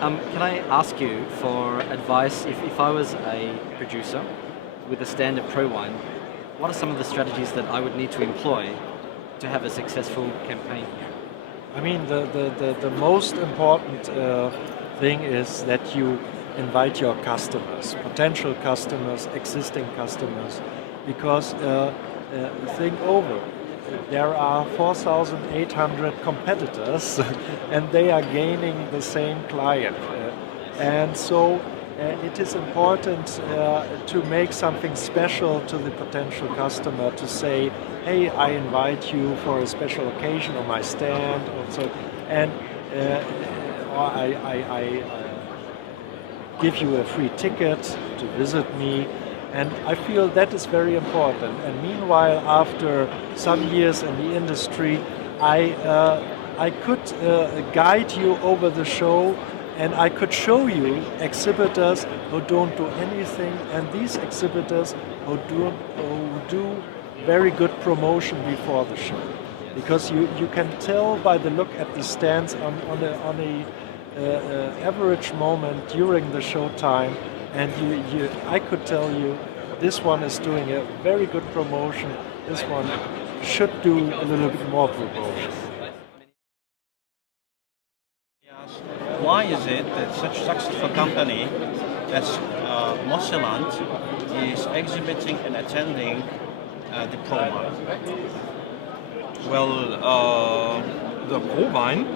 Can I ask you for advice if I was a producer with a stand at ProWein, what are some of the strategies that I would need to employ to have a successful campaign? I mean, the most important thing is that you invite your customers, potential customers, existing customers, because think over. There are 4,800 competitors and they are gaining the same client. And so it is important to make something special to the potential customer, to say, hey, I invite you for a special occasion on my stand, also, and or I give you a free ticket to visit me. And I feel that is very important. And meanwhile, after some years in the industry, I could guide you over the show, and I could show you exhibitors who don't do anything, and these exhibitors who do very good promotion before the show. Because you can tell by the look at the stands on a average moment during the show time, and I could tell you this one is doing a very good promotion, this one should do a little bit more promotion. Why is it that such a successful company as Mosseland is exhibiting and attending the ProWein? Well, the ProWein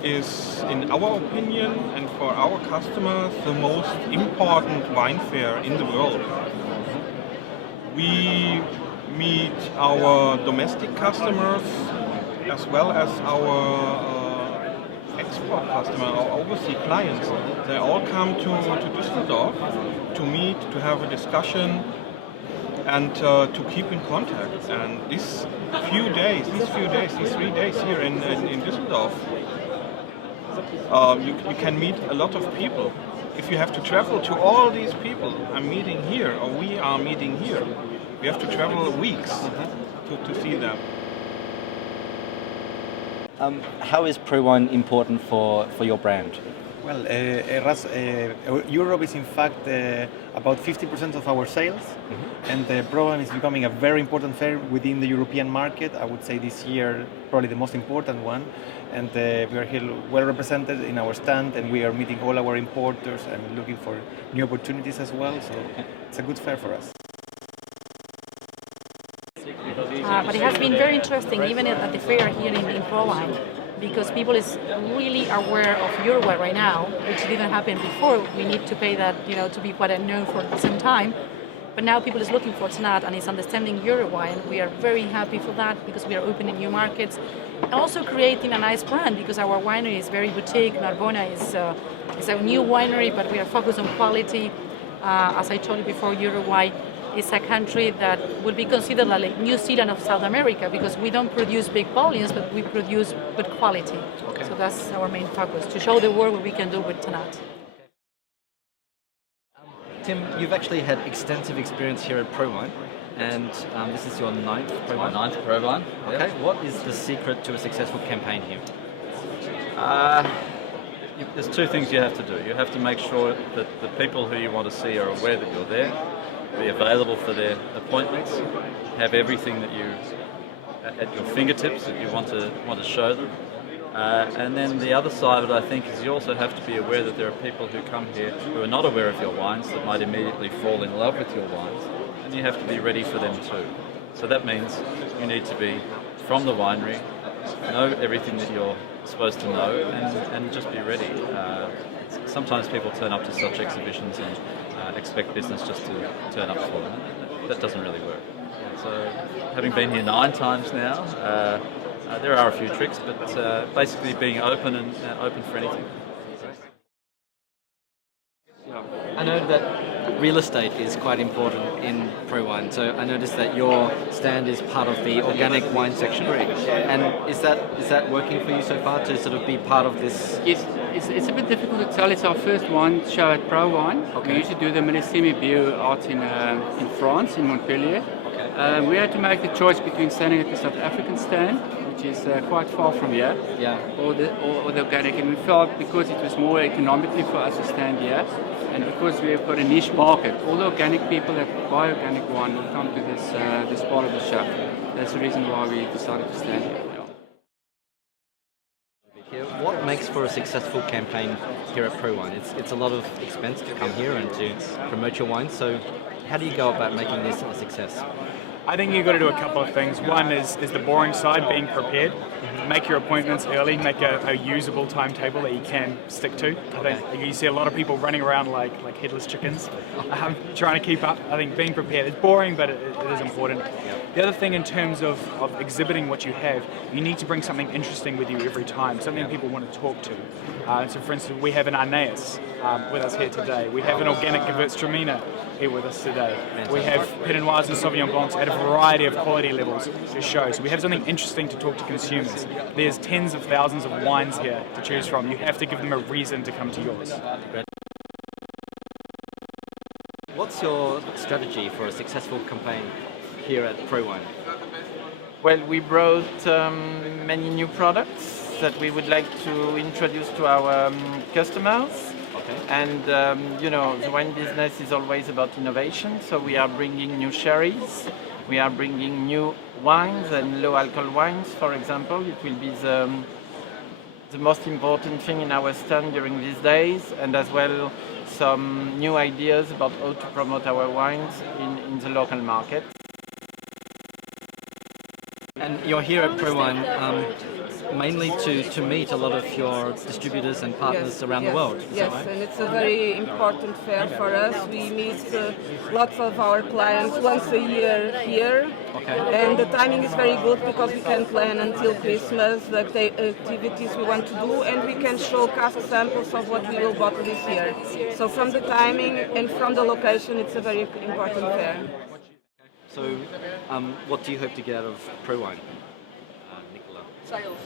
is, in our opinion and for our customers, the most important wine fair in the world. We meet our domestic customers as well as our export customers, our overseas clients. They all come to Düsseldorf to meet, to have a discussion, and to keep in contact. And these 3 days here in Düsseldorf, you can meet a lot of people. If you have to travel to all these people I'm meeting here, or we are meeting here, we have to travel weeks to see them. How is ProWein important for your brand? Well, Europe is in fact about 50% of our sales, and the ProWein is becoming a very important fair within the European market. I would say this year probably the most important one, and we are here well represented in our stand, and we are meeting all our importers and looking for new opportunities as well, so it's a good fair for us. But it has been very interesting, even at the fair here in ProWein, because people is really aware of Uruguay right now, which didn't happen before. We need to pay that, to be quite unknown for some time. But now people is looking for Tannat and is understanding Uruguay, and we are very happy for that because we are opening new markets and also creating a nice brand, because our winery is very boutique. Narbona is a new winery, but we are focused on quality. As I told you before, Uruguay is a country that would be considered like New Zealand of South America, because we don't produce big volumes, but we produce good quality. Okay. So that's our main focus, to show the world what we can do with Tannat. Tim, you've actually had extensive experience here at ProWein, and this is your ninth ProWein? Ninth ProWein. Okay, what is the secret to a successful campaign here? There's two things you have to do. You have to make sure that the people who you want to see are aware that you're there, be available for their appointments, have everything that you at your fingertips that you want to show them. And then the other side of it, I think, is you also have to be aware that there are people who come here who are not aware of your wines, that might immediately fall in love with your wines, and you have to be ready for them too. So that means you need to be from the winery, know everything that you're supposed to know, and just be ready. Sometimes people turn up to such exhibitions and expect business just to turn up for them. That doesn't really work. So, having been here 9 times now, there are a few tricks, but basically being open and open for anything. I know that real estate is quite important in ProWein, so I noticed that your stand is part of the organic wine section. And is that working for you so far, to sort of be part of this? Yes, it's a bit difficult to tell. It's our first wine show at ProWein. Okay. We usually do the Millésime Bio out in France, in Montpellier. Okay. We had to make the choice between standing at the South African stand, which is quite far from here. Yeah. Or the organic, and we felt because it was more economically for us to stand here, and because we've got a niche market, all the organic people that buy organic wine will come to this part of the show. That's the reason why we decided to stand here. Here, what makes for a successful campaign here at ProWein? It's a lot of expense to come here and to promote your wine. So, how do you go about making this a success? I think you've got to do a couple of things. One is the boring side, being prepared. Make your appointments early, make a usable timetable that you can stick to. I think you see a lot of people running around like headless chickens, trying to keep up. I think being prepared, it's boring, but it is important. The other thing in terms of exhibiting what you have, you need to bring something interesting with you every time, something people want to talk to. So for instance, we have an Arnaeus with us here today. We have an organic Gewürztraminer here with us today. We have Pinot Noirs and Sauvignon Blancs at a variety of quality levels to show. So we have something interesting to talk to consumers. There's tens of thousands of wines here to choose from. You have to give them a reason to come to yours. What's your strategy for a successful campaign here at ProWein? Well, we brought many new products that we would like to introduce to our customers. And the wine business is always about innovation, so we are bringing new sherries, we are bringing new wines and low alcohol wines, for example. It will be the most important thing in our stand during these days, and as well some new ideas about how to promote our wines in the local market. And you're here at ProWein mainly to meet a lot of your distributors and partners around the world. Yes, right? And it's a very important fair for us. We meet lots of our clients once a year here. Okay. And the timing is very good because we can plan until Christmas the activities we want to do, and we can show cask samples of what we will bottle this year. So from the timing and from the location, it's a very important fair. So, what do you hope to get out of ProWein, Nicola? Sales.